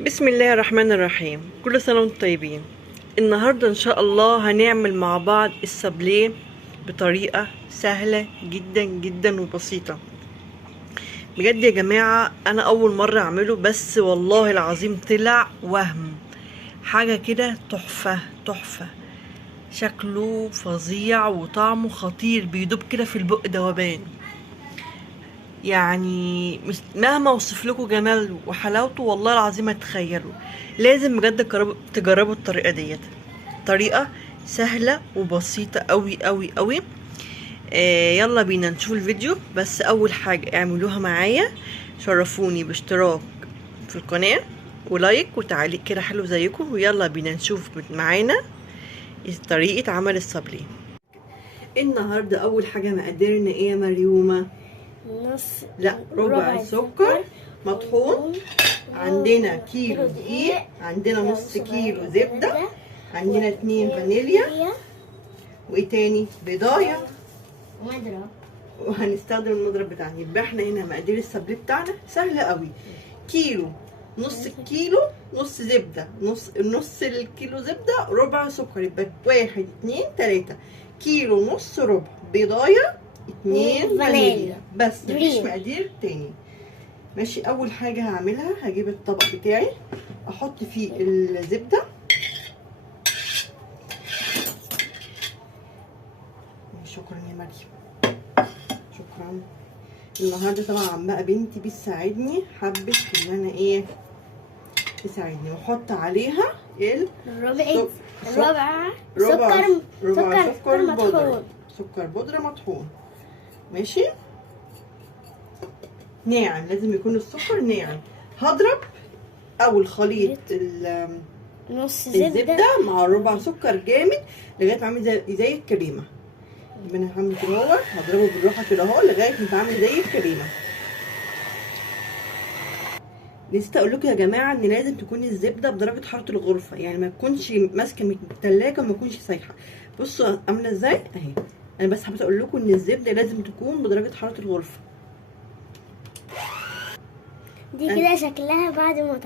بسم الله الرحمن الرحيم. كل سنة وانتم طيبين. النهاردة ان شاء الله هنعمل مع بعض السابليه بطريقة سهلة جدا جدا وبسيطة. بجد يا جماعة انا اول مرة اعمله، بس والله العظيم طلع وهم حاجة كده تحفة تحفة. شكله فظيع وطعمه خطير، بيدوب كده في البق دوبان. يعني مهما اوصف لكم جمال وحلاوته والله العظيم هتخيلوا. لازم بجد تجربوا الطريقه ديت. طريقه سهله وبسيطه قوي قوي قوي. يلا بينا نشوف الفيديو. بس اول حاجه اعملوها معايا، شرفوني باشتراك في القناه ولايك وتعليق كده حلو زيكم، ويلا بينا نشوف معانا طريقه عمل السابليه. النهارده اول حاجه مقاديرنا ايه يا مريومه؟ ربع سكر مطحون، عندنا كيلو دقيق، عندنا نص كيلو زبدة، عندنا 2 فانيليا، وايه تاني؟ بيضايه ومضرب، وهنستخدم المضرب بتاعنا. يبقى احنا هنا مقادير السابليه بتاعنا سهله قوي. كيلو، نص الكيلو، نص زبده، نص الكيلو زبده، ربع سكر. يبقى 1 2 3 كيلو ونص، ربع بيضايه، 2 فانيليا. بس مفيش مقادير تاني. ماشي. اول حاجه هعملها هجيب الطبق بتاعي احط فيه الزبده. شكرا يا مريم، شكرا. النهارده طبعا بقى بنتي بتساعدني، حبت ان انا ايه تساعدني، واحط عليها ربع سكر بودره، سكر بودره مطحون. ماشي، ناعم، لازم يكون السكر ناعم. هضرب اول خليط نص الزبده مع ربع سكر جامد لغايه ما اعمل زي الكريمه. يبقى انا هعمل كده اهو، هضربه بالراحه كده اهو لغايه ما يتعمل زي الكريمه. نسيت اقول لكم يا جماعه ان لازم تكون الزبده بدرجه حراره الغرفه، يعني ما تكونش ماسكه من الثلاجه وما تكونش سايحه. بصوا عامله ازاي اهي. انا بس حبيت اقول لكم ان الزبده لازم تكون بدرجه حراره الغرفه. دي كده شكلها بعد ما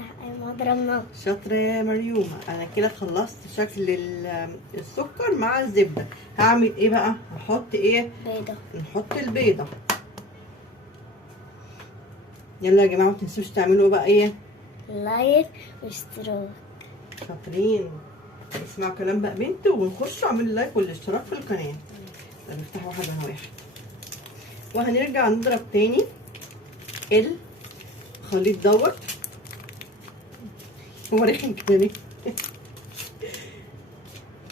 ضربناها. شاطره يا مريومه. انا كده خلصت شكل السكر مع الزبده. هعمل ايه بقى؟ هحط ايه؟ بيضه. نحط البيضه. يلا يا جماعه، ما تنسوش تعملوا بقى ايه؟ لايك واشتراك. شاطرين. اسمعوا كلام بقى بنتي ونخشوا اعملوا لايك والاشتراك في القناه. نفتح واحد على واحد وهنرجع نضرب تاني الخليط دوت. هو رخم كده ليه؟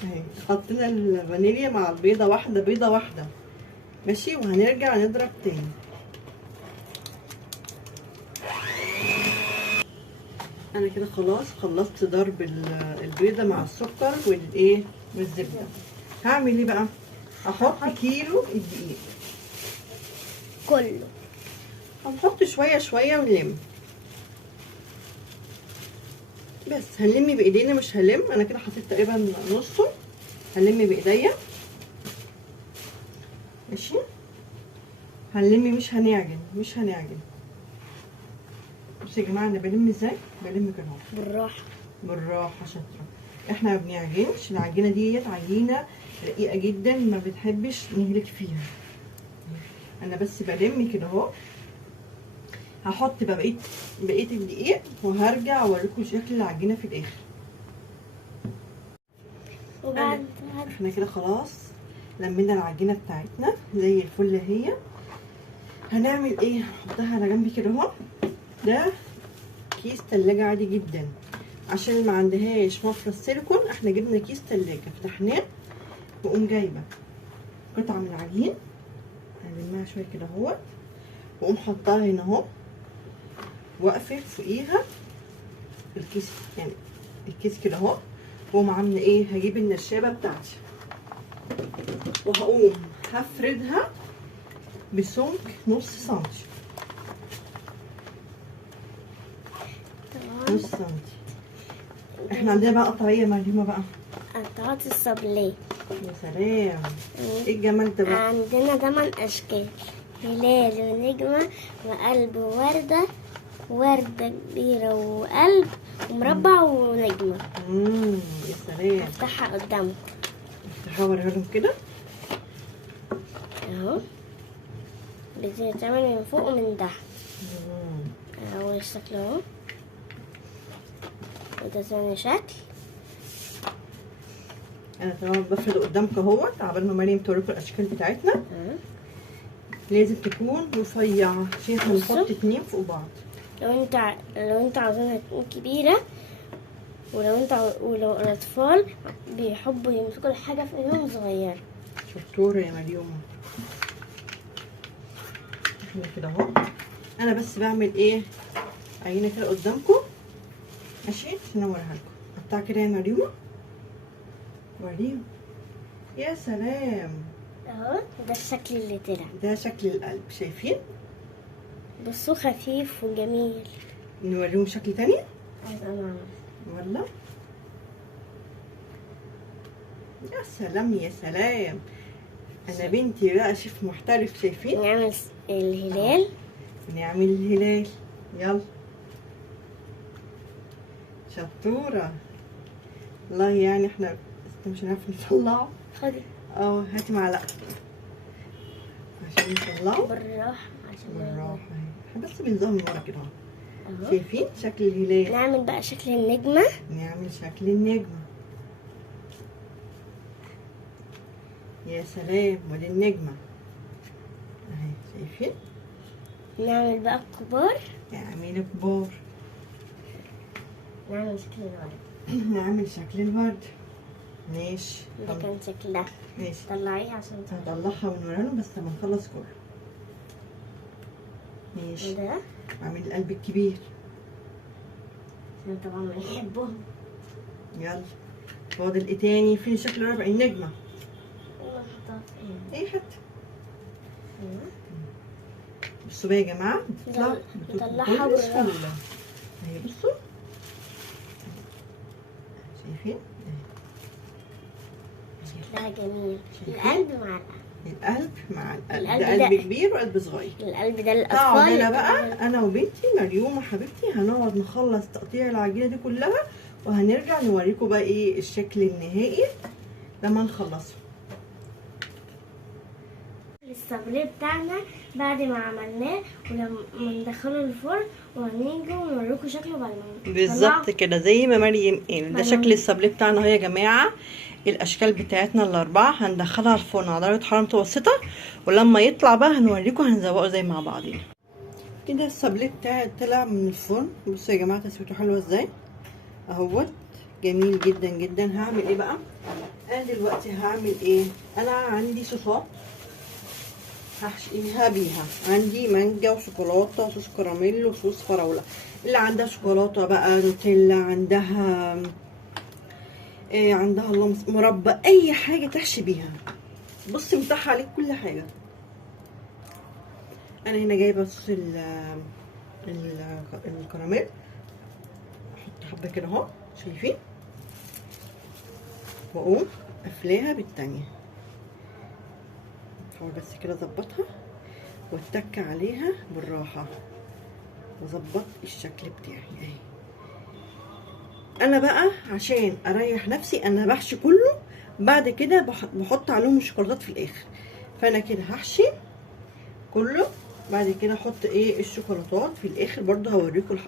اهي حطينا الفانيليا مع البيضه، واحده بيضه واحده. ماشي، وهنرجع نضرب تاني. انا كده خلاص خلصت ضرب البيضه مع السكر والايه والزبده. هعمل ايه بقى؟ هحط كيلو الدقيق كله. هنحط شويه شويه ونلم. بس هنلم بايدينا، مش هلم. انا كده حطيت تقريبا نصه، هنلم بايديا. ماشي، هنلم، مش هنعجن مش هنعجن. بصوا يا جماعه انا بلم ازاي؟ بلم كده بالراحه بالراحه. شاطره. احنا ما بنعجنش. العجينه ديت عجينه رقيقه جدا، ما بنحبش نهلك فيها. انا بس بلم كده اهو. هحط بقى بقيه الدقيق وهرجع اوريكم شكل العجينه في الاخر. وبعد احنا كده خلاص لمينا العجينه بتاعتنا زي الفل اهي. هنعمل ايه؟ هحطها على جنبي كده اهو. ده كيس تلاجة عادي جدا، عشان ما عندهاش مفرش سيليكون احنا جبنا كيس تلاجة فتحناه، واقوم جايبه قطعه من العجين هلمها شويه كده اهوت، واقوم حطاها هنا اهو، واقفل فوقيها الكيس، يعني الكيس كده اهو. واقوم عامله ايه؟ هجيب النشابه بتاعتي وهقوم هفردها بسمك نص سنتي. نص سنتي. احنا عندنا بقى قطعيه مريمه بقى، قطعات السابليه. يا سلام، ايه الجمال ده بقى؟ عندنا 8 اشكال: هلال ونجمه وقلب وورده وردة كبيرة وقلب ومربع ونجمة. يا سلام. افتحها قدامكم هوريها لهم كده اهو، بتتعمل من فوق ومن تحت. اول شكل اهو، وده ثاني شكل. انا طبعا بفرد قدامكم اهوت عبال ما مريم توريكم الاشكال بتاعتنا. لازم تكون رفيعه عشان هنحط 2 فوق بعض. لو انت عاوزينها تكون كبيره، ولو الاطفال بيحبوا يمسكوا الحاجه في ايديهم صغيره. شطوره يا مريومه. احنا كده اهو، انا بس بعمل ايه، عينه كده قدامكم ماشي عشان اوريها لكم. قطعها كده يا مريومه، وريهم. يا سلام. اهو ده الشكل اللي طلع. ده شكل القلب، شايفين؟ بصوا خفيف وجميل. نوريهم شكل تاني عايزة ولا؟ يا سلام يا سلام. انا بنتي بقى شيف محترف، شايفين؟ نعمل الهلال. نعمل الهلال، يلا. شطوره والله. يعني احنا مش هنعرف نطلعه. خدي. هاتي معلقه عشان نطلعه بالراحه، عشان بالراحه. احنا بس بنزوم من ورا كده اهو. شايفين شكل الهلال؟ نعمل بقى شكل النجمه. نعمل شكل النجمه. يا سلام. ودي النجمه اهي، شايفين؟ نعمل بقى الكبار. نعمل كبار. نعمل شكل الورد. نعمل شكل الورد. ماشي. ده كان شكلها. ماشي. طلعيها عشان هطلعها ونوريها لهم بس لما نخلص كله. ماشي. ده اعمل القلب الكبير عشان طبعا بنحبهم. يلا. فاضل ايه تاني؟ فين الشكل الرابع؟ النجمه. نحطها في اي حته. بصوا بقى يا جماعه، نطلعها بكل بالراحه. سهوله اهي. بصوا شايفين؟ شكلها جميل. شايفين؟ القلب مع القلب مع القلب. القلب ده قلب ده كبير وقلب صغير. القلب ده هقعد للاطفال. انا بقى، انا وبنتي مريومه حبيبتي، هنقعد نخلص تقطيع العجينه دي كلها وهنرجع نوريكم بقى ايه الشكل النهائي لما نخلصه. الصابليه بتاعنا بعد ما عملناه ولما ندخله الفرن وهنيجي ونوريكم شكله بعد ما بالظبط كده زي ما مريم قال. ده شكل الصابليه بتاعنا اهو يا جماعه. الاشكال بتاعتنا الاربعه هندخلها الفرن على درجه حراره متوسطه، ولما يطلع بقى هنوريكم هنزوقه زي مع بعضين. كده الصابليه بتاعي طلع من الفرن. بصوا يا جماعه تسويته حلوه ازاي اهوت، جميل جدا جدا. هعمل ايه بقى؟ انا دلوقتي هعمل ايه؟ انا عندي صوصات هحشيها بيها. عندي مانجا وشوكولاته وصوص كراميل وصوص فراوله. اللي عندها شوكولاته بقى، نوتيلا، عندها عندها الله مربى، اي حاجه تحشي بيها. بصي متاح عليك كل حاجه. انا هنا جايبه صوص الكراميل. احط حبه كده اهو، شايفين؟ واقوم قافلاها بالتانيه. احاول بس كده اظبطها واتك عليها بالراحه واظبط الشكل بتاعي اهي. انا بقى عشان اريح نفسي انا بحشي كله، بعد كده بحط عليهم الشوكولاتات في الاخر. فانا كده هحشي كله، بعد كده احط ايه الشوكولاتات في الاخر. برضو هوريكم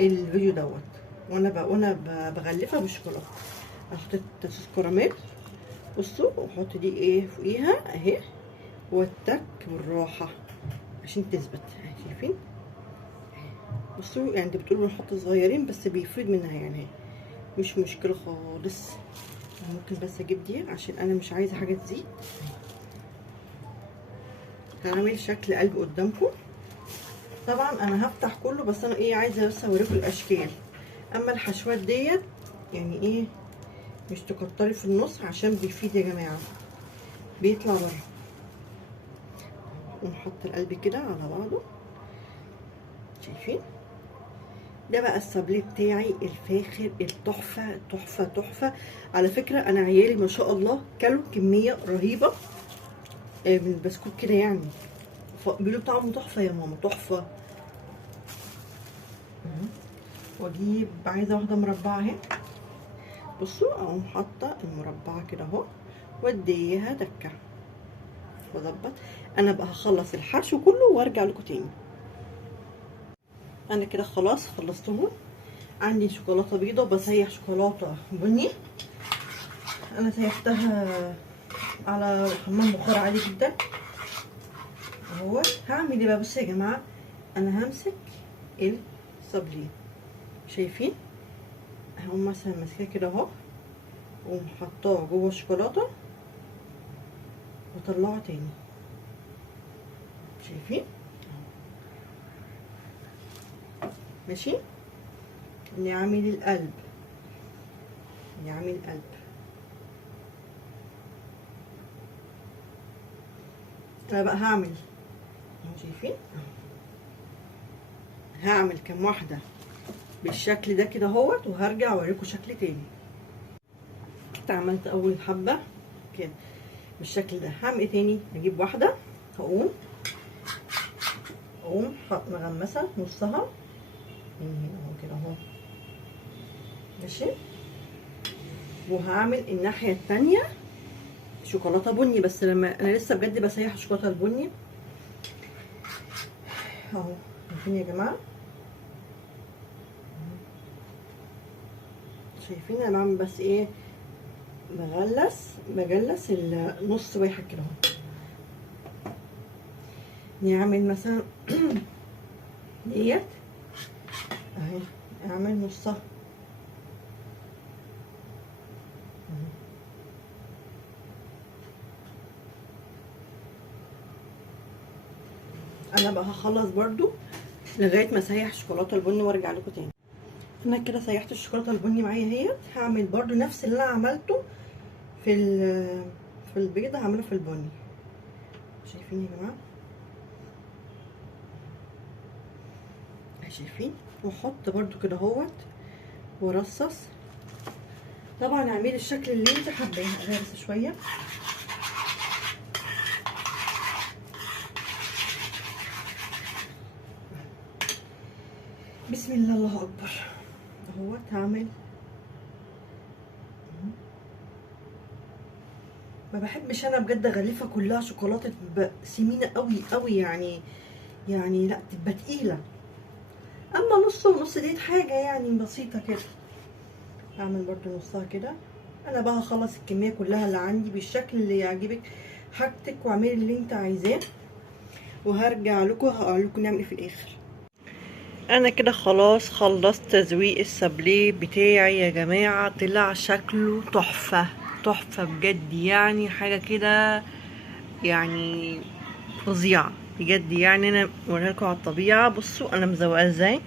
الفيديو دوت وانا بغلفها بالشوكولاته. حطيت صوص كراميل، بصوا، واحط دي ايه فوقيها اهي، واتك بالراحه عشان تثبت اهي. شايفين؟ بصوا يعني انت بتقولوا نحط صغيرين بس بيفيد منها يعني، مش مشكله خالص. ممكن بس اجيب دي عشان انا مش عايزه حاجه تزيد. هعمل شكل قلب قدامكم. طبعا انا هفتح كله بس انا ايه عايزه بس اوريكم الاشكال. اما الحشوات ديت يعني ايه مش تكتري في النص عشان بيفيد يا جماعه، بيطلع بره. ونحط القلب كده على بعضه، شايفين؟ ده بقى الصابليه بتاعي الفاخر التحفه تحفه تحفه. على فكره انا عيالي ما شاء الله كلوا كميه رهيبه من البسكوت كده يعني. تحفه، بيقولوا طعمه تحفه يا ماما، تحفه. واجيب عايزه واحده مربعه اهي، بصوا اقوم حاطه المربعه كده اهو واديها دكه واظبط. انا بقى هخلص الحشو كله وارجع لكم تاني. انا كده خلاص خلصتهم. عندي شوكولاته بيضه، بسيح شوكولاته بني. انا سيحتها على حمام بخار عادي جدا اهو. هعمل ايه بقى؟ بصوا يا جماعه، انا همسك الصابليه، شايفين؟ هقوم مثلا ماسكاه كده اهو، واقوم حطاه جوه الشوكولاته واطلعه تاني، شايفين؟ ماشي. نعمل القلب، نعمل قلب. انا بقى هعمل اهو، شايفين؟ هعمل كام واحده بالشكل ده كده اهوت، وهرجع اوريكم شكل تاني. كده عملت اول حبه كده بالشكل ده. هعمل ايه تاني؟ هجيب واحده، هقوم مغمسه نصها من هنا اهو كده اهو، ماشي. وهعمل الناحيه التانيه شوكولاته بني، بس لما انا لسه بجد بسيح الشوكولاته البني اهو، شايفين يا جماعه؟ شايفين انا بعمل بس ايه؟ بجلس النص واحد كده اهو. نعمل مثلا ديت اهي، اعمل نصها انا بقى هخلص برضو لغايه ما اسيح الشوكولاته البني وارجع لكم تاني. انا كده سيحت الشوكولاته البني معايا اهيت. هعمل برضو نفس اللي انا عملته في البيضه، هعمله في البني، شايفين يا جماعه؟ شايفين؟ واحط برضو كده اهوت وارصص. طبعا اعملي الشكل اللي انت حباه. بس شويه بسم الله، الله اكبر اهوت. هعمل ما بحبش انا بجد اغلفها كلها شوكولاته، تبقى سمينه قوي قوي يعني لا تبقى تقيله. اما نص ونص ديت حاجه يعني بسيطه كده. اعمل برضو نصها كده. انا بقى هخلص الكميه كلها اللي عندي بالشكل اللي يعجبك حاجتك، واعملي اللي انت عايزاه وهرجع لكم هقول لكم نعمل ايه في الاخر. انا كده خلاص خلصت تزويق السابليه بتاعي يا جماعه. طلع شكله تحفه تحفه بجد، يعني حاجه كده يعني فظيعه بجد. يعني انا اوريها لكم على الطبيعه. بصوا انا مزوقاه ازاي،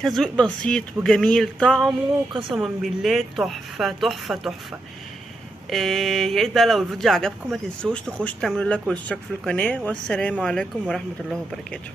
تزويق بسيط وجميل، طعمه قسما بالله تحفه تحفه تحفه. يا ريت بقى لو الفيديو عجبكم ما تنسوش تخشوا تعملوا لايك واشتراك في القناه. والسلام عليكم ورحمه الله وبركاته.